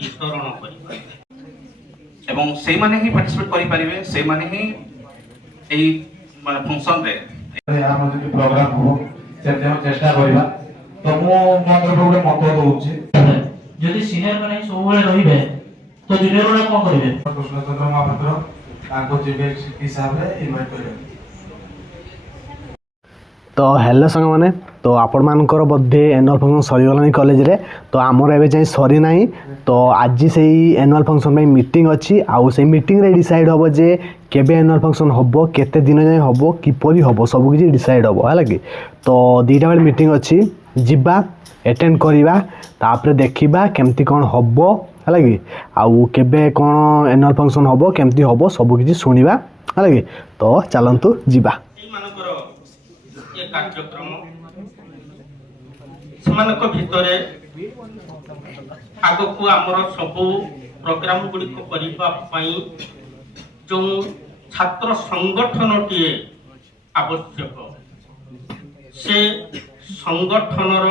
वितरण एवं से माने ही पार्टिसिपेट करि परिबे से माने ही एई माने फंक्शन रे हम जो प्रोग्राम हो से चेष्टा करबा तो मो मोर प्रोग्राम मत दउची जदि सीनियर माने सब बेले रहिबे तो जूनियर वाला कोन करिवे कृष्ण चंद्र महापात्र ताको जेबे हिसाब रे इनवाइट करबे। तो हेलो संग माने तो आपण मानकर बर्थडे एनुअल फंक्शन सरीगलानी कॉलेज रे तो आमर एबे जाई सरी नाही तो आज से एनुअल फंक्शन में मीटिंग अच्छी आउ से मीटिंग रे डिसाइड होबो जे केबे एनुअल फंक्शन होबो केते दिन जाय होबो किपरि होबो सब किछि डिसाइड होबो हला कि तो दीटा बेले मीटिंग अच्छी जिबा अटेंड करिबा तापर देखिबा केमती कोन होबो हला कि आउ केबे कोन एनुअल फंक्शन होबो केमती होबो सब किछि सुनिबा हला कि तो चलंतु जिबा कार्यक्रम सेमानक भितरे आगकू आमर सबू प्रोग्राम गुड़ी करने जो छात्र संगठन टी आवश्यक से संगठनर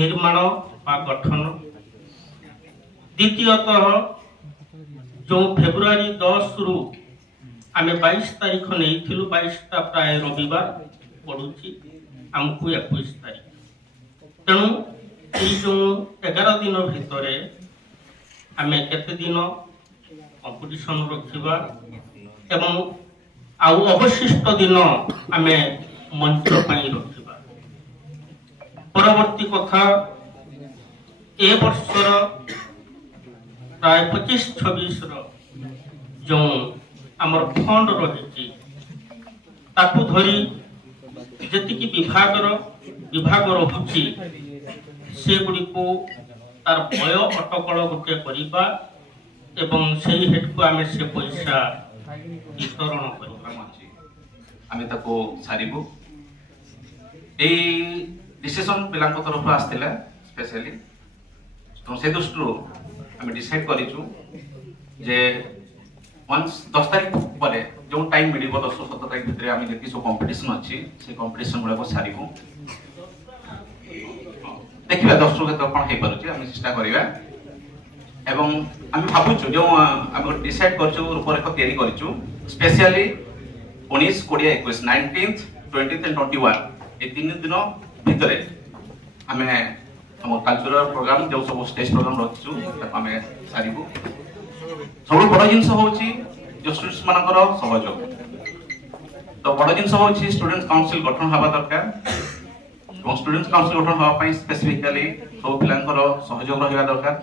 निर्माण बा गठन द्वितीयतः जो फेब्रुआरी 10 रु आमे 22 तारीख नहीं 22 प्राय रविवार पड़ुची आमको 21 तारीख तेणु ये जो 11 दिन भितर आमे केते दिन कंपटीशन रखिबा एवं आउ अवशिष्ट दिन आमे मंच पाई रखिबा। परवर्ती कथा ए वर्षर प्राय 25-26 जो आमर फंड रही ताकू धरी जतिकी विभाग रहुची से गुड़ी को तार भय अटकल गोटे करिबा एवं सेही हेड को आमे से पैसा वितरण करबा आमे ताको सारिबो ए डिसिजन पिलांक तरफ आस्थिला स्पेशली तो से दृष्टि आमे डिसाइड करिछु जे वंस 10 तारीख पर जो टाइम मिल 10-17 तारीख भितर आम जी सब कंपिटिशन अच्छी से कंपिटिशन गुड़ा सारू देखा 10 रु कौन हो पारे आम चेष्टा करवा एवं आम भावुँ जो आम डिसाइड करूपरेख या स्पेशली 19, 20, 21, 19th, 20th and 21 ये 3 दिन भितर आम हम कल्चरल प्रोग्राम जो सब स्टेज प्रोग्राम रखीचु आम सारू सब बड़ जिन हूँ जो स्टूडेंट्स मानकर सहयोग तो बड़ जिन हूँ स्टूडेंट्स काउंसिल गठन हवा दरकार और स्टूडेंट्स काउंसिल गठन हवाई स्पेसिफिकली सब पिलांकर सहयोग रहा दरकार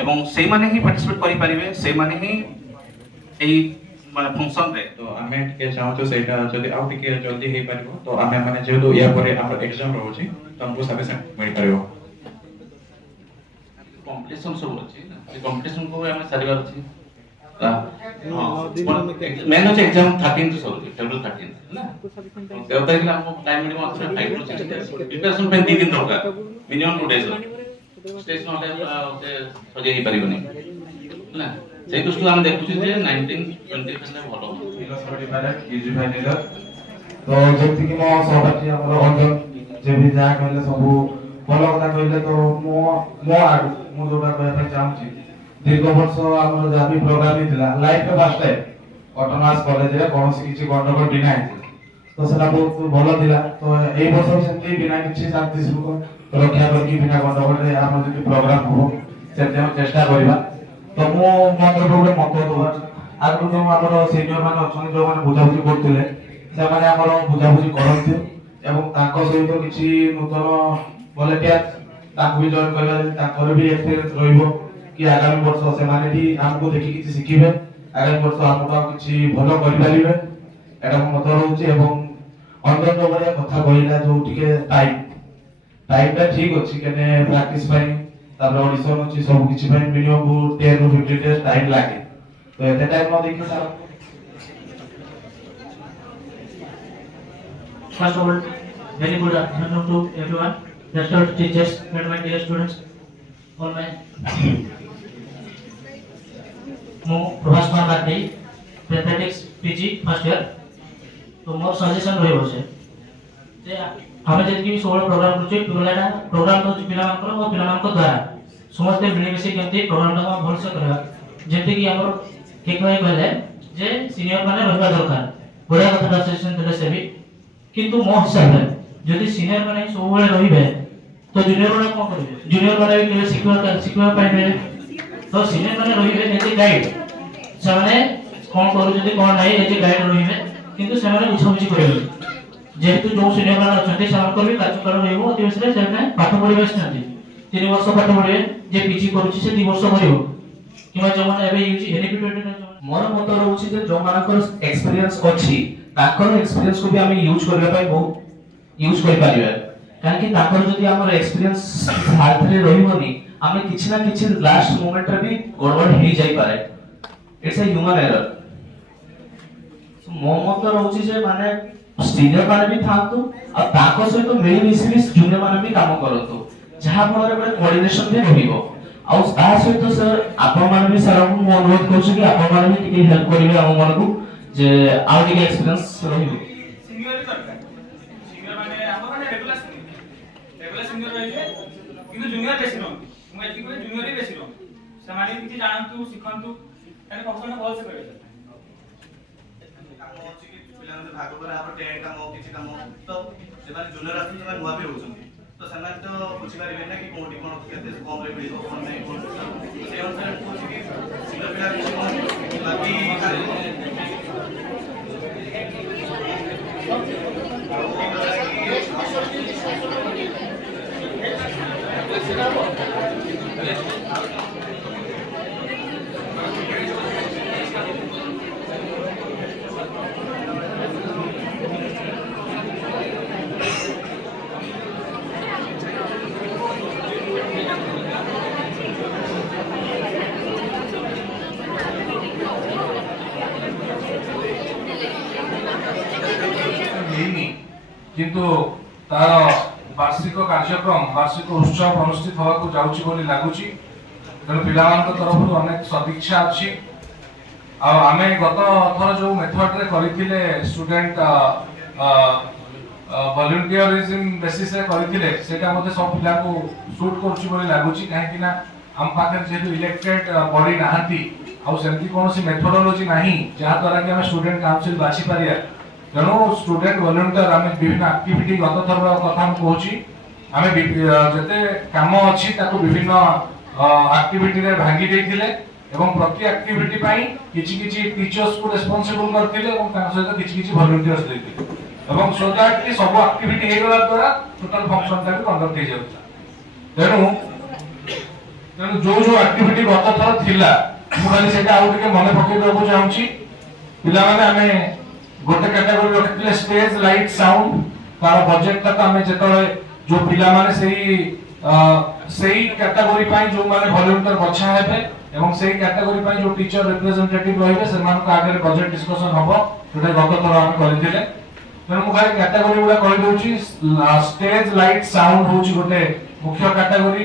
एवं से माने ही पार्टिसिपेट करि परिबे से माने ही एई माने फंक्शन रे तो आमे के चाहतो सेटा जदी आउ टिके जल्दी हे परिबो तो आमे माने जेतो या परे हमर एग्जाम रहउची तो हमको सफिशिएंट मिल परिबो कॉम्पिटिशन सब अछि ना कॉम्पिटिशन को हमें सारिबार अछि मेन होचे एग्जाम 13th सब फेब्रुआरी 13th ना तो तारिख हमको time minimum 5 to 6 days preparation पे 3 दिन दरकार मिनिमम 2 डेज स्टेज नोटे से सजे ही परिबनी ना से दृष्टि हम देखुछी जे 19 20 खंडे भलो फिलोसफी डायरेक्ट यूजी फाइनल तो जेति कि मो सहपाठी हमर अंजन जे भी जा कहले सब भलो कथा कहले तो मो आगु मु जोटा कहबा चाहूची दीर्घ वर्ष हमर जाबी प्रोग्राम हितला लाइफ रे फर्स्ट टाइम ऑटोनॉमस कॉलेज रे कोनोसी किछि गंडगोल बिना हित तो सेला बहुत भलो दिला तो एई वर्ष सेंती बिना किछि शांति सुख रक्षा करके बिना गंडगोल रे हम जो प्रोग्राम हो से चेष्टा करबा तो मो मोर प्रोग्राम मत दो आगु जो हमर सीनियर माने अछन जो माने बुझाबुझी करथिले से माने हमर बुझाबुझी करथि एवं ताको सहित किछि नूतन वॉलंटियर ताको भी जॉइन करबा ताकर भी एक्सपीरियंस रहइबो कि आगामी वर्ष से माने भी हमको देखि किछि सिखिबे आगामी वर्ष हमको किछि भलो करि पारिबे एटा मत रहउछि एवं अंदर जो बरे कथा कहिला जो टिके टाइमटा ठीक अछि केने प्रैक्टिस पई तापर ऑडिशन अछि सब किछि पई मिनिमम 10 टू 15 डेज टाइम लागे तो एते टाइम न देखि सारा First of all, very good afternoon to everyone, respected teachers and my dear students. All my मो Prabhas Kumar Gandhi mathematics PG first year तो मोर सजेशन रहइबो जे हमें जेति भी 16 प्रोग्राम करछे पिलाडा प्रोग्राम तो पिला मानकर और पिला मानकर द्वारा समस्ते मिलमिशि केमती प्रोग्राम टा भलसे करबा जेते कि हमर के कहे कहले जे सीनियर माने रहबा दरकार बड़ा कथा सेशन देले से भी किंतु मो हिसाब रे जदि सीनियर माने सब बेले रहिबे तो जूनियर माने कोन करबे जूनियर माने भी केबे शिखवा पाइबे तो सीनियर माने रहिबे जेते गाइड से माने कोन करू जदि कोन नाही एजे गाइड रहिबे किंतु से माने बुझाबुझी करबे जेहेतु जो सीनियर माने अछंती सामान भी कार्यक्रम रहबो अतिवसरे से माने पाठ पढिबे छथि 3 वर्ष पाठ पढिबे जे पीजी करूची से 2 वर्ष पढिबो किबा जो माने एबे यूज एनपीटेड मोर मत रहउची जे जो मानकर एक्सपीरियंस अछि ताकर एक्सपीरियंस को भी हम यूज करबा पाई बहुत यूज कर पारिबे काहे कि ताकर जदी हमर एक्सपीरियंस हाथ रे रहिबोनी हमें किछि ना किछि लास्ट मोमेंट रे भी गड़बड़ हे जाई पारे इट्स अ ह्यूमन एरर मो मत रहउची जे माने सीनियर माने भी थांतु और ताको सहित मिली मिसी भी जूनियर माने भी काम करतु जहा फल रे कोऑर्डिनेशन भी रहिबो आ ता सहित सर आपण माने भी सर हम अनुरोध करछु कि आपण माने भी टिके हेल्प करिवे हम मन को जे आउ टिके एक्सपीरियंस रहिबो सीनियर दरकार सीनियर माने हमर माने रेगुलर सीनियर रहिबे किंतु जूनियर बेसी न हम एति करे जूनियर ही बेसी न समाने किछि जानंतु सिखंतु ताने फंक्शन भल से करबे भाग पर आप टेन काम हो किसी काम हो तो जब जूनियर आते हैं नुआ भी होउछन तो समान तो बुझी पारिबे ना कि कोठी कोन केते कम रे मिलिबो कोन नै कोन से अनुसार पूछि कि सीनियर पिला किछि बाकी किंतु तार वार्षिक कार्यक्रम वार्षिक उत्सव अनुष्ठित होगा जाउची बोली लागुची तेणु पिलाମାନଙ୍କ तरफ अनेक सदिच्छा अच्छी आमे गत थर जो मेथड रे करिथिले स्टूडेंट वॉलंटियरिज्म बेसिस रे करिथिले सेटा मते सब पिला को शूट करची बोली लागुची काहे कि ना हम पाखर जेतु इलेक्टेड बॉडी नाहंती आ सेमती कोनोसी मेथोडोलॉजी नाही जहा द्वारा कि हम स्टूडेंट काउंसिल बाछि पारिया तेणु स्टूडेंट वॉलंटियर आमे विभिन्न एक्टिविटी गत थर कथा हम कहूची आमे जते काम अछि ताको विभिन्न एक्टिविटी रे भांगी देथिले एवं प्रति एक्टिविटी पाई किछि किछि टीचर्स को रिस्पांसिबल करथिले एवं तार सहित किछि किछि वॉलंटियर्स देथिले एवं सो दैट कि सब एक्टिविटी हे गला द्वारा टोटल फंक्शन ता कंडक्ट हे जाउता तेणु जो जो एक्टिविटी गत थर थिला मु खाली सेटा आउ के मने पके देबो चाहूची पिला माने आमे गोटे कैटेगरी रखिले स्टेज लाइट साउंड तार बजेट तक हमें जेतले जो पिला माने सेही कैटेगरी पाई जो माने वॉलंटियर बछा हेबे एवं सेही कैटेगरी पाई जो टीचर रिप्रेजेंटेटिव रहिबे सेमान को आगे बजेट डिस्कशन हबो जोटा गत थर हम करिथिले तेणु मु खाली कैटेगरी गुडा कहि दोची स्टेज लाइट साउंड होची गोटे मुख्य कैटेगरी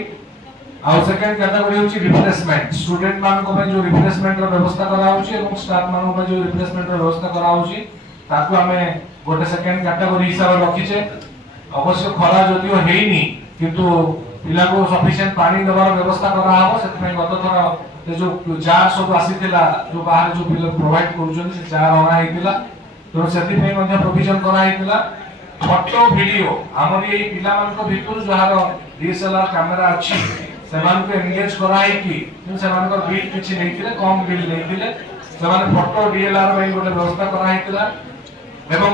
आउ सेकंड कैटेगरी होची रिफ्रेशमेंट स्टूडेंट मान को जो रिफ्रेशमेंट रो व्यवस्था करा होची एवं स्टाफ मान को जो रिफ्रेशमेंट रो व्यवस्था करा होची ताकू हमें गोटे सेकंड कैटेगरी हिसाब रखिचे अवश्य खरा जदियो हेइनी किंतु पिला को सफिशिएंट पानी देवार व्यवस्था करा हबो सेतमे गत थर जो जार सब आसीथिला जो बाहर जो पिला प्रोवाइड करूछन से जार अना हेतिला तो सेति मध्ये प्रोविजन करा हेतिला फोटो वीडियो हमर एई पिला मान को भितर जहार डीएसएलआर कैमरा अछि सेमान को एंगेज करा है कि सेमान को बिल किछि नैथिले कम बिल नैथिले सेमान फोटो डीएलआर में गोटे व्यवस्था करा हेतिला एवं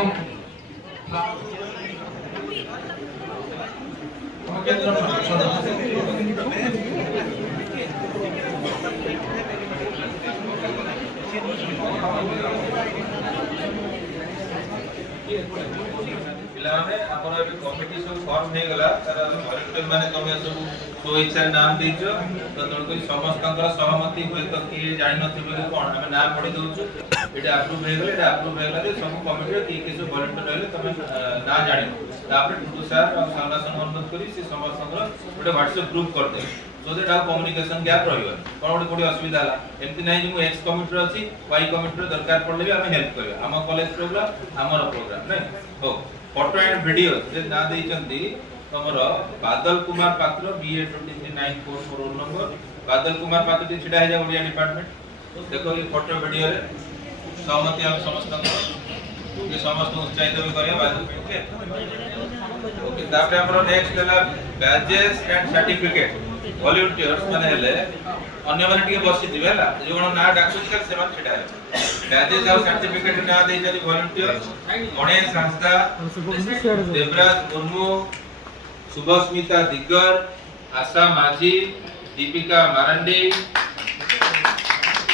पिलाने आपण एबे कमिटी सब फॉर्म हे गला तार वॉलंटियर माने तमे सब सो इच्छा नाम देइछो तो तणको समस्तकर सहमति होय तो के जानि नथिबे कोन हम नाम पढि दउछु एटा अप्रूव हे गले एटा अप्रूव हे गले सब कमिटी के सब वॉलंटियर रहले तमे ना जानि तापर टुटू सर और संगठन अनुरोध करी से समस्तकर गोटे व्हाट्सएप ग्रुप करते so that our communication gap रहिबो कोन गोटे कोडी असुविधा ला एमति नै जे मु एक्स कमिटी अछि वाई कमिटी दरकार पड़ले भी हम हेल्प करबे हम कॉलेज प्रोग्राम हमर प्रोग्राम नै हो फोटो एंड वीडियो जे ना देइचंती तमर बादल कुमार पात्र BA 23944 roll number Badal Kumar पात्र टी छिडा हे जा ओडिया डिपार्टमेंट देखो ये फोटो वीडियो रे सहमति हम समस्त ये समस्त उत्साहित भी करिया बादल ओके ओके तापर हमरो नेक्स्ट हला बैजेस एंड सर्टिफिकेट वॉलंटियर्स माने हेले अन्य माने टिके बसी दिबे हला जो कोन ना डाकु छिका से मान छिडा बैजेस और सर्टिफिकेट ना दे जरी वॉलंटियर्स गणेश हंसदा देवराज मुर्मू सुभस्मिता दिग्गर आशा माझी दीपिका मारंडी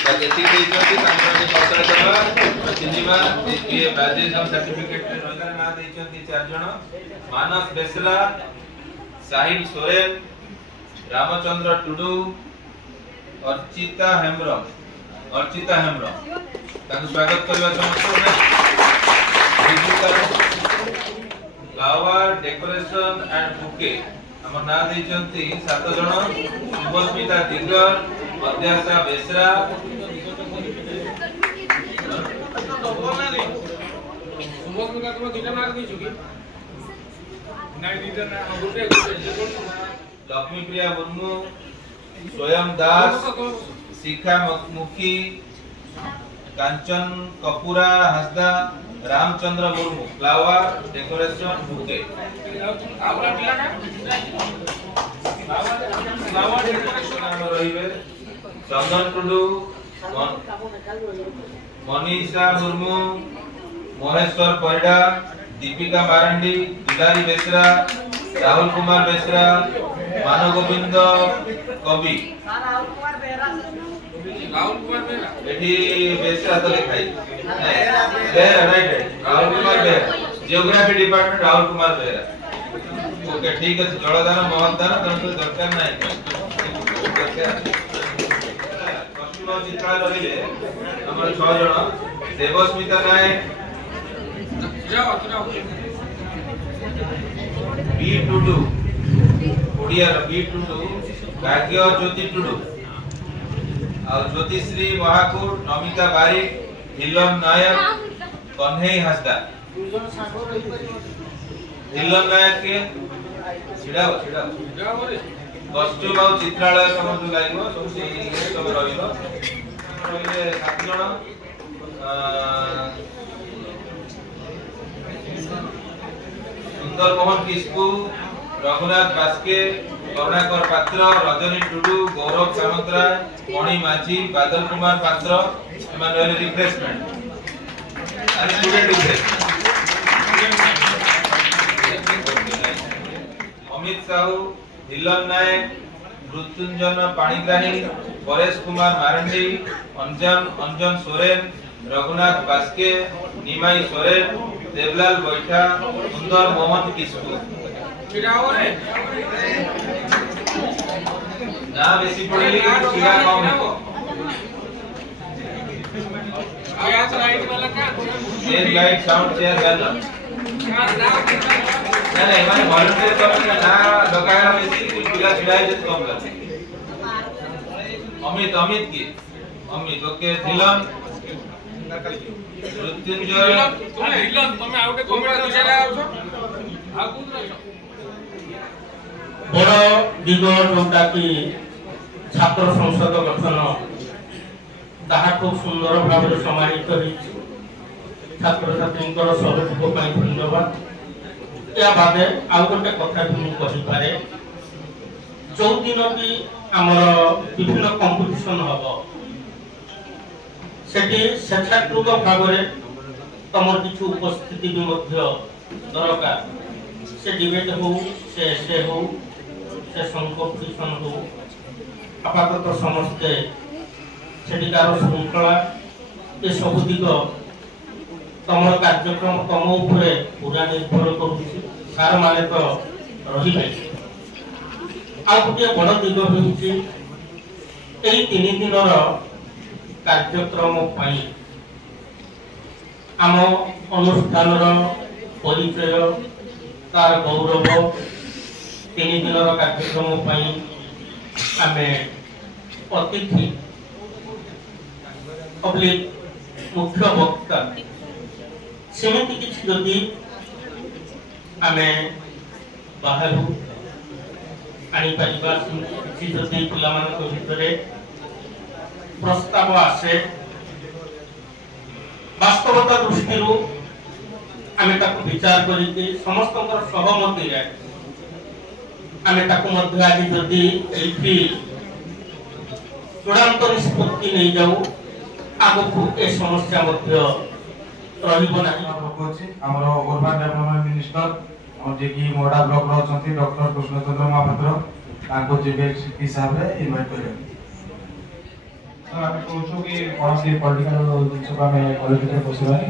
जति देइछथि तांकर पत्र देबा सिनेमा ये बैजेस और सर्टिफिकेट रोजगार ना देइछथि चार जण मानस बेसला साहिल सोरेन रामचंद्र टुडू अर्चिता हेम्ब्रम तांको स्वागत करबा समस्त फ्लावर डेकोरेशन एंड बुके हमर ना देइछथि सात जण सुभस्मिता दिग्गर अध्याशा बेसरा सुभस्मिता तुम दुटा मार्क देइछु कि नाइ दुटा ना गुटे लक्ष्मी प्रिया मुर्मू स्वयं Das Shikha Mukhi Kanchan Kapura Hasda Ramchandra Murmu flower decoration bouquet flower decoration हम रहिबे चंदन टुडू मनीषा मुर्मू महेश्वर परिडा दीपिका मारंडी दुलारी बेसरा राहुल कुमार बेसरा मानव गोविंद कवि राहुल कुमार बेरा एठी बेसरा तो लिखाई बेरा राइट राहुल कुमार बेरा जियोग्राफी डिपार्टमेंट राहुल कुमार बेरा ओके ठीक है जलदान महदान तंत्र दरकार नाही पश्चिम चित्रालय रहिले हमर 6 जण देवस्मिता नायक जाओ बी टुडू ओडिया बी टुडू भाग्य ज्योति टुडू और ज्योतिश्री महाकुर नमिता बारिक हिलन नायक कन्हई हंसदा हिलन नायक के छिड़ाओ कस्ट्यूम और चित्रालय समस्त लागो सब रहिलो रहिले 7 जण सुंदर मोहन किस्कू रघुनाथ बास्के करुणाकर पात्र रजनी टुडू गौरव सामंतराय मणि माझी बादल कुमार पात्र एमान रिफ्रेशमेंट आणि स्टूडेंट रिफ्रेशमेंट अमित साहू हिलन नायक मृत्युंजन पाणीग्राही परेश कुमार मारंडी अंजन सोरेन रघुनाथ बास्के निमाई सोरेन देवलाल बैठा सुंदर मोहन किस्कू ना बेसी पड़ेली चिड़ा कम है आवाज लाइट वाला का चेयर लाइट साउंड चेयर वाला नहीं माने वॉलंटियर तो ना लगाया बेसी पिला चिड़ाई जे कम करते अमित की अमित ओके थिलन मृत्युंजय तुम आउटे कमेंट दुसरा आउछो आ कुछ बड़ दिग जोटा कि छात्र संसद गठन ताहा खूब सुंदर भाव सम्मानित छात्र छात्री सहयोग धन्यवाद या बादे आउ गोटे कथा भी मुझे कहीपे जो दिन भी आमर विभिन्न कंपिटिशन हम सेठी स्वेच्छाकृत भाव तुम किसी उपस्थिति भी दरकार से डिबेट हो से एसे हो से कंपिटिशन हो आपातत समस्ते सेठिकार श्रृंखला ये सब दिग तुम कार्यक्रम तुम उपरे पूरा निर्भर कर सार माने तो रही आ गोटे बड़ दिग हूँ 3 दिन कार्यक्रम आम अनुष्ठान परिचय तार गौरव 3 दिन कार्यक्रम आम अतिथि मुख्य वक्ता सेमती किसी जदि आम ବାହାରୁ ଆଣିପାରିବା କିଛି ଯଦି ପିଲାମାନଙ୍କ ଭିତରେ ପ୍ରସ୍ତାବ ଆସେ ବାସ୍ତବତା ଦୃଷ୍ଟିରୁ ଆମେ ତାକୁ ବିଚାର କରିକି ସମସ୍ତଙ୍କର ସହମତିରେ ଆମେ ତାକୁ ମଧ୍ୟ ଆଜି ଯଦି ଏଇଠି ଚୂଡ଼ାନ୍ତ ନିଷ୍ପତ୍ତି ନେଇଯାଉ ଆଗକୁ ଏ ସମସ୍ୟା ମଧ୍ୟ ରହିବ ନାହିଁ। ଆମର urban development minister ଯିଏକି ମୋଡ଼ା ବ୍ଲକର ଅଛନ୍ତି ଡକ୍ଟର କୃଷ୍ଣଚନ୍ଦ୍ର ମହାପାତ୍ର ତାଙ୍କୁ ଯିବେ ହିସାବରେ ଇନଭାଇଟ୍ କରିବେ। ଆମେ କହୁଛୁ କି କୌଣସି ପଲିଟିକାଲ ଜିନିଷକୁ ଆମେ କଲେଜ ଭିତରେ ପଶିବାନି।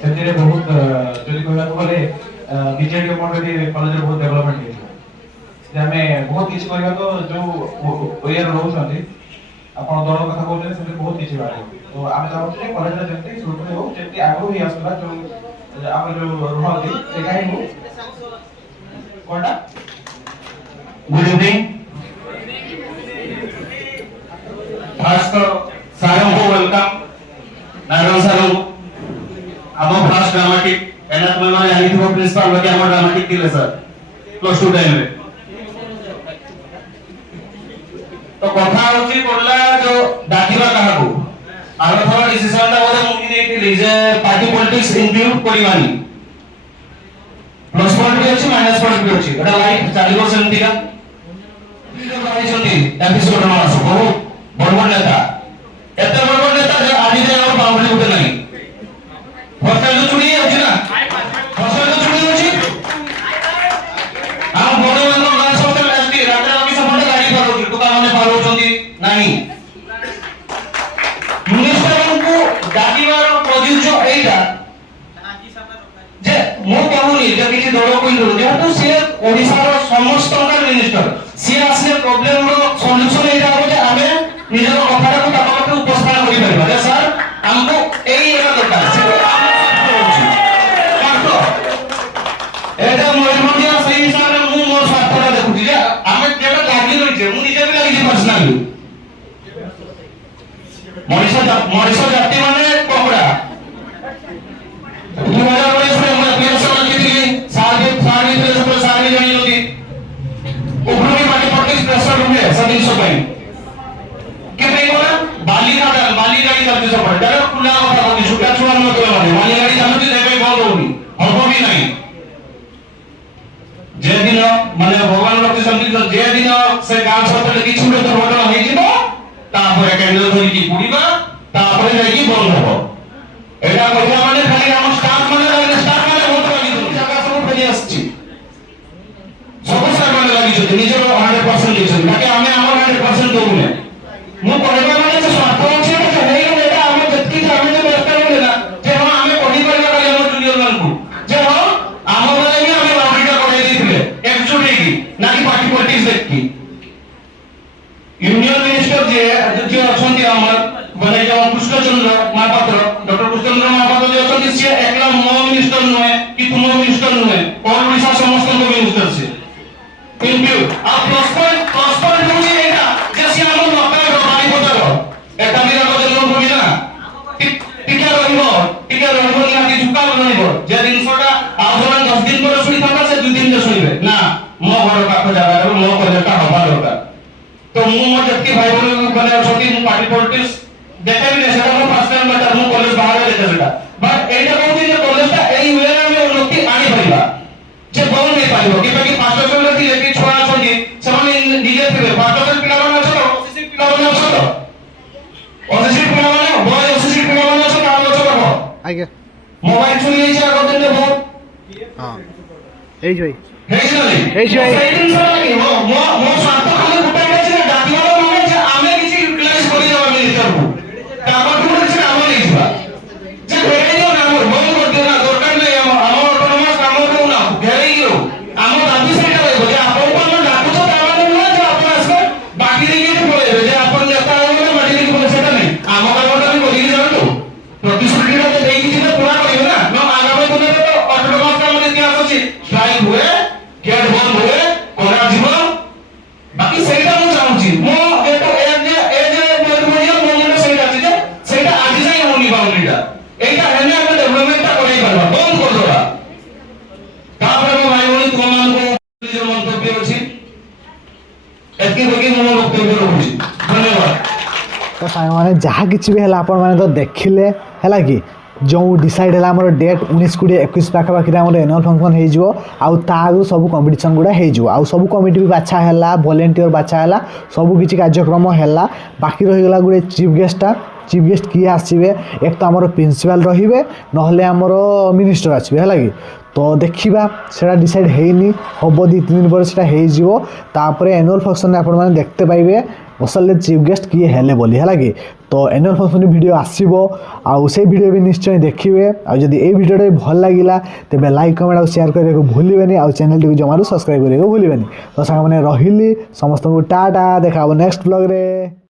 ସେଥିରେ ବହୁତ ଯଦି କହିବାକୁ ଗଲେ ବିଜେଡି ଗଭର୍ଣ୍ଣମେଣ୍ଟ କଲେଜରେ ବହୁତ ଡେଭଲପମେଣ୍ଟ ହେଇଥିଲା ଯେ ଆମେ ବହୁତ କିଛି କରିବା ତ ଯୋଉ ଏରିଆରେ ରହୁଛନ୍ତି ଆପଣ ଦଳ କଥା କହୁଛନ୍ତି ସେଥିରେ ବହୁତ କିଛି ବାହାରିବ। ତ ଆମେ ଚାହୁଁଛୁ ଯେ କଲେଜରେ ଯେମିତି ସୁରୁଖୁରୁ ହଉ ଯେମିତି ଆଗରୁ ହିଁ ଆସୁଥିଲା ଯୋଉ ଆମର ଯୋଉ ରୁହନ୍ତି ସେଇଟା ହିଁ ହଉ। କଣଟା ଗୁଡ୍ ଇଭିନିଂ ଫାଷ୍ଟ ସାରଙ୍କୁ ୱେଲକମ୍ ନାରାୟଣ ସାରଙ୍କୁ ଆମ ଫାଷ୍ଟ ଡ୍ରାମାଟିକ ଏନା ତୁମେ ମାନେ ଜାଣିଥିବ ପ୍ରିନ୍ସିପାଲ ବାକି ଆମ ଡ୍ରାମାଟିକ ଥିଲେ ସାର୍ ପ୍ଲସ୍ 2 ଟାଇମରେ। तो कथा होची पडला जो डाकिबा काहाकू आरथर डिसिजन ता बोले मुनि देइथिली जे पार्टी पॉलिटिक्स इंक्लूड करिवानी प्लस पॉइंट भी अछि माइनस पॉइंट भी अछि एटा लाइफ 40% का वीडियो बनाइछथि एपिसोड मास बहुत बड़ नेता एते बड़ नेता जे आदि दे और बाउंड्री उठे नाही फसल तो चुड़ी अछि ना फसल तो चुड़ी अछि हम बड़ मान गां सब लास्टी रात रात की समझ गाड़ी पारोची तो माने पारोचंती नाही मिनिस्टर को डाकिवार प्रयोज्य एटा जे मो कहूनी जे किछि दल कहिलो जेतु से ओडिसा रो समस्त मिनिस्टर से आसले प्रॉब्लम रो सॉल्यूशन एटा हो जे आमे निजर कथाटा को तापाटे उपस्थापन करि परबा जे सर हमको एई एरा दरकार से एटा मोरमंदिया सही हिसाब रे मु मोर स्वार्थटा देखुची जे आमे जेटा लागि रहिছে मु निजे भी लागि पर्सनली मनीष जाति माने कोबड़ा 2019 में मैं पीएसएल जीतली सारी प्रेसर सारी जानी होती उपरों की पार्टी पॉलिटिक्स प्रेशर रूम है सब 300 पे के नहीं बोला बाली गाड़ी चलती सब पर डायरेक्ट खुला होता होती छुटा छुआ मत माने बाली गाड़ी चलती देबे बंद होनी हबो भी नहीं जे दिन माने भगवान रखि समझी तो जे दिन से गांव सब किछि गुटे दुर्घटना होई जिवो तापर कैंडल धरि की पुडीबा तापर जाई की बंद हो एटा कहिया माने खाली हम स्टाफ माने बहुत लागि जगह सब फेली आछि सब सर माने लागि छै निजर 100% दिसन बाकी हमें हमर 100% दोउने मु कहबा माने जे स्वार्थ अछि जे हेइ एटा हम जत्की हमें जे व्यवस्था होले ना जे हम हमें पढी परिया खाली हमर जूनियर मान को जे हम हम वाले भी हमें बाउंड्रीटा कोडे दिथिले एकजुट हेकी ना कि पार्टी पॉलिटिक्स देखकी यूनियन मिनिस्टर जे अछंती हमर बने जो कृष्णचंद्र महापात्र डॉक्टर कृष्णचंद्र महापात्र जे अछंती से एकला मो मिनिस्टर नहे कि तुम मिनिस्टर नहे और ओडिसा समस्त को मिनिस्टर से थैंक यू आ प्लस पॉइंट होची एटा जे से हम नपे बारी पतर एटा मेरा को जन्म भूमि ना टिका रहइबो निया कि झुका रहइबो जे दिनसटा आधुना 10 दिन पर सुनी थाका से 2 दिन जे सुनिबे ना मो घर पाख जागा रे मो कलेटा हबा दरकार तो मु मो जत्ती भाई बहन बने अछती मु पार्टी पॉलिटिक्स देखे भी सेटा मो पर्सनल मैटर मु कॉलेज बाहर देखे सेटा बट एटा कहू जे कॉलेजटा एई वे में उन्नति आनी परिबा जे बहु नहीं पाइबो कि बाकी पास्ट सेल थी कि छोरा अछती समान निजे थिबे पास्ट सेल पिला माने अछतो ओसीसी पिला माने अछतो ओसीसी पिला माने बॉय ओसीसी पिला माने अछतो काम अछतो आगे मोबाइल चोरी होई छै आगो दिन बहुत हां एई जोई हेइ छै एई जोई सेई दिन सरा कि मो स्वार्थ खाली गुटे छै डाकिवाला माने जे आमे किछि यूटिलाइज करि देबा मिनिस्टर को तापर तुम किछि काम नै छिबा जे भेरै जो नाम बंद कर दियो ना दरकार नै हम ऑटोनोमस काम को ना भेरै गिरो हम दाबी सेटा होइबो जे आपन को हम डाकु छ तामाने ना जे आपन आसे बाकी रे के बोले जे आपन नेता हो ना बाकी रे बोले सेटा नै हम कामटा भी बोली जानतो प्रतिश्रुतिटा जे देई किछि पूरा करियो ना न आगामी दिन तो ऑटोनोमस काम इतिहास अछि स्ट्राइक हुए गेट बंद हुए कोना जीवन बाकी ଏତିକି କହିକି ମୁଁ ମୋ ବକ୍ତବ୍ୟ ରଖୁଛି ଧନ୍ୟବାଦ। तो सारे जहाँ कि भी है आपण मैंने तो देखिले है कि जो डिसाइड है आम डेट 19 20 21 पाखापाखि एनुअल फंक्शन हो आगु सब कंपिटिशन गुड़ा हो सब कमिटी भी बाछा है वॉलेंटियर बाछा है सब किसी कार्यक्रम है बाकी रहीगला गोटे चीफ गेस्ट किए आसवे एक तो आमर प्रिंसिपाल रे ना मिनिस्टर आसवे है कि तो देखा से डिसाइड होनी हम 2-3 दिन पर से एनुअल फंक्शन आप देखते पाइबे असल चीफ गेस्ट किए हेले बोली है कि तो एनुअल फंक्शन वीडियो आसो आउ से वीडियो भी निश्चय देखिए आदि ये वीडियो भल लगे तेज लाइक कमेंट और शेयर करने को भूलें और चैनल टी जमारू सब्सक्राइब करने को भूलें तो सांग मैंने रही समस्त को टाटा देखा नेक्स्ट ब्लॉग रे।